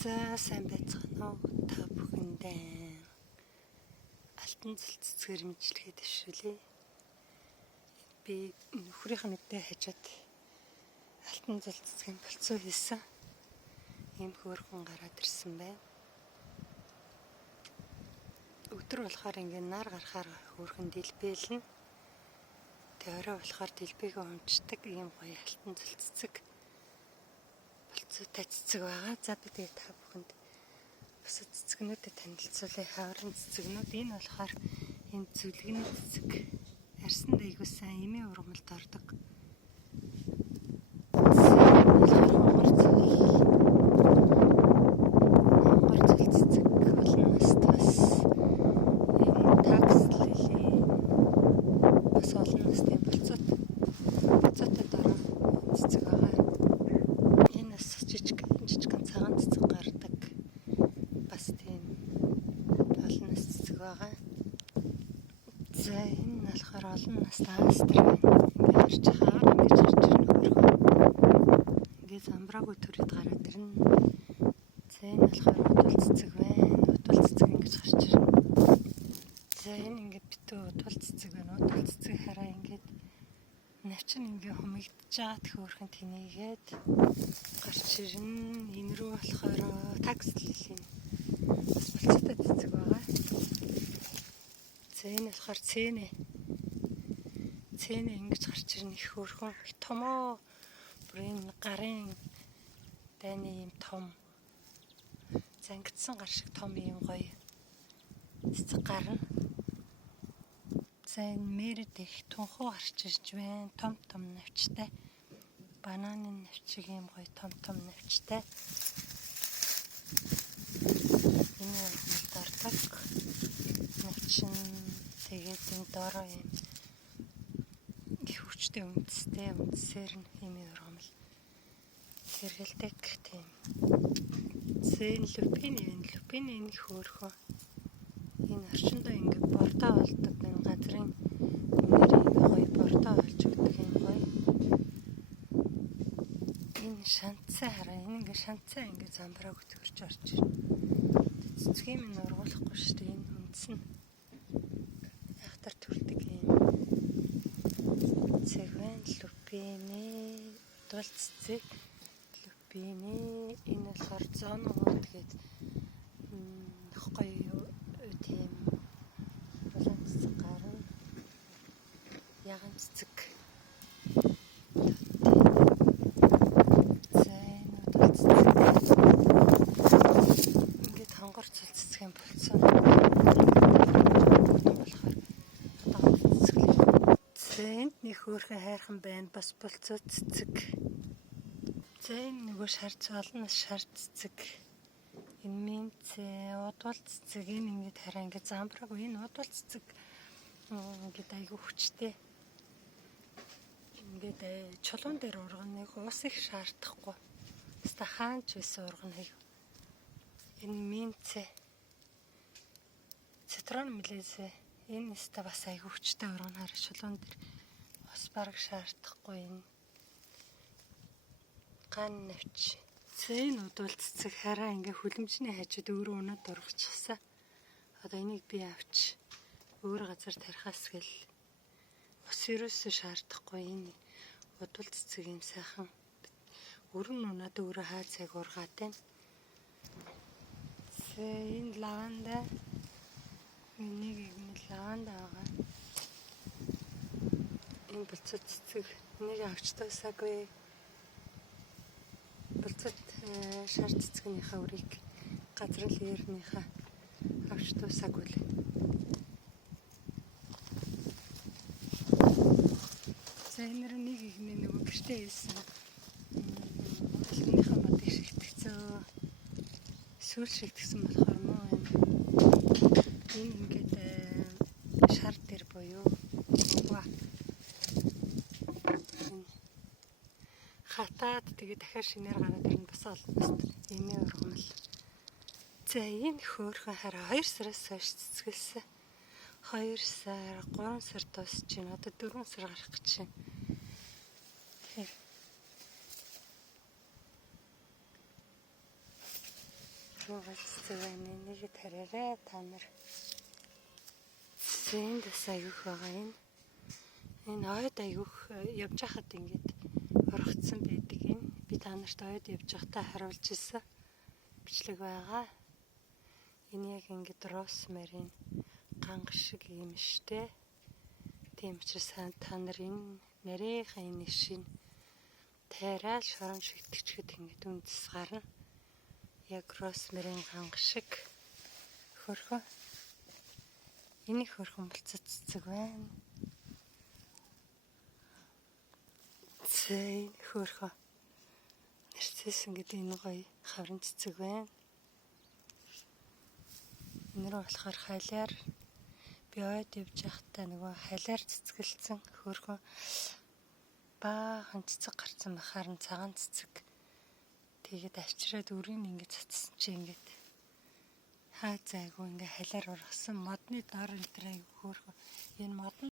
За сайн байцгаана уу та бүхэндээ. Алтан цэцгээр мэдлэгээ дэвшүүлээ. Би нөхрийнх нь үдээ хажууд алтан цэцгийн болцоо хийсэн. Ийм хөөрхөн гараад ирсэн байна. Өдөр болохоор ингээ нар гарахаар хөөрхөн дэлбэлнэ. Тэгээ орой болохоор дэлбэгээ өмчдөг ийм гоё алтан цэцэг болцоотой цэцэг байгаа. За би тэгээ та бүхэнд бусад цэцгнүүдэд танилцуулъя. Хаврын цэцгнүүд энэ болохоор энэ зүлгэний цэцэг. Арсанд айгуу сайн эмийн ургамалд ордог. Хонгор цэцэг болно бас энэ такс лили бас олон насны болцоотой дороо цэцэг байгаа. Энэ бас жижигхэн цагаан цэцэг гардаг. Бас тийм олон нас цэцэг байгаа. За энэ болохоор олон настай австрик байна. Ингээ харж хаар ингэж харж ирнэ хөрхөө. Ингээ замбраагүй төрөд гараад ирнэ. За энэ болохоор удвал цэцэг байна. Удвал цэцэг ингэж харж ирнэ. За энэ ингээ битүү удвал цэцэг байна. Удвал цэцэг хараа ингээд навчин ингээ хумигдж байгаа тхөөрхөн тэнийгээд гарч ирнэ. Энэ рүү болохоор такс лили бас болцоотой цэцэг байгаа. За энэ болохоор цэнэ ингэж гарч ирнэ их хөөрхөн томоо бүр энэ гарын дайны юм том зангидсан гар шиг том юм гоё цэцэг гарна. За энэ мэрэд их тунхуу гарч ирж байна. Том навчтай бананы навчиг юм гоё том навчтай. Энэ дордог навчин тэгээд энэ дороо юм их хүчтэй үндсээр нь хэмээ ургамал хэрэгэлдэг тийм. Зэн люпины энэ хөөрхөө энэ орчиндөө ингээ бордоо болдог энэ газрын нэр ингээ гоё бордоо болж өгдөг юм гоё. Энэ шанцаа хараа энэ ингээ шанцаа ингээ замбрааг төрж орж ирнэ. Цэцгийн минь ургуулахгүй шүү дээ. Энэ үндсэн яхтар төрдөг юм. Цэцэг байна. Люпины дул цэцэг. Люпины энэ болохоор зонууд гээд гоё тийм болон цэцэг гарна. Яган цэцэг. За энэ дул цэцэг. Ингээд хонгор цэцгийн болцоо. Энд нэг хөөрхөн хайрхан байна. Бас болцоо цэцэг. За энэ нөгөө олон нас шар цэцэг. Энэ минцээ удвал цэцэг. Энэ ингээд хараа ингээд замбраагүй. Энэ удвал цэцэг ингээд айгүй хүчтэй. Ингээд чулуун дээр ургана. Нэг ус их шаардахгүй. Хаста хаанч байсан ургана аяг. Энэ минцээ цитрон мэлээсээ. Энэ нэстэ бас айгүй хүчтэй ургана хараа чулуун дээр. Бас бараг шаардахгүй энэ ган навч. Энэ удвал цэцэг хараа ингээ хүлэмжний хажууд өөрөө өнөд ургачихсан. Одоо энийг би авч өөр газар тарихаас гэл ус ерөөсөө шаардахгүй энэ удвал цэцэг юм сайхан. Өрн өнөд өөрөө хаа цаг ургаад байна. Энэ лаванда энийг лаванда байгаа. Энэ болцоо цэцэг энийг авч тасаагүй. Болцоо шар цэцгийнхаа үрийг газрал eerнийхаа авч тасаагүй л. За энэ нэг игний нөгөө гэртээ хийсэн. Алгыныхаа модыг шигтгэцээ. Сүүл шигтгсэн болохоор муу юм. Энэ ингээд шар дээр буюу хатаад тэгээ дахиад шинээр гараад ирнэ бас олност эмээ ургамал. За энэ хөөрхөн хараа 2 сараас хойш цэцгэлсэн. 2 сар, 3 сар дуусч байна. Одоо 4 сар гарах гэж байна. айгуугаа цэцэг байна. Энийг тараарай та нар. Энд бас айгуух байгаа энэ. Энэ ойд айгуух явж хахад ингээд ургацсан байдаг энэ. Би та нарт ойд явж байхдаа харуулж ирсэн бичлэг байгаа. Энэ яг ингээд розмарин ганга шиг юм штэ. Тийм учраас та нар энэ нарийнхан энэ шин тайрал шорон шигтгэчгэд ингээд үндэс гарна. Яг розмарин ганга шиг хөрхөн. Энийг хөрхөн болцод цэцэг байна. Зээ хөрхөн. Нарцисс ингээд энэ гоё хаврын цэцэг байна. Энэ рүү болохоор халиар би ойд явж байхдаа нөгөө халиар цэцгэлцэн хөрхөн баахан цэцэг гарсан бахаар нь цагаан цэцэг. Тэгээд авчираад өрийг ингээд цацсан чи ингээд хаа зайгүй ингээ халиар ургасан модны дор энэ айгүй хөөрхөн. Энэ мод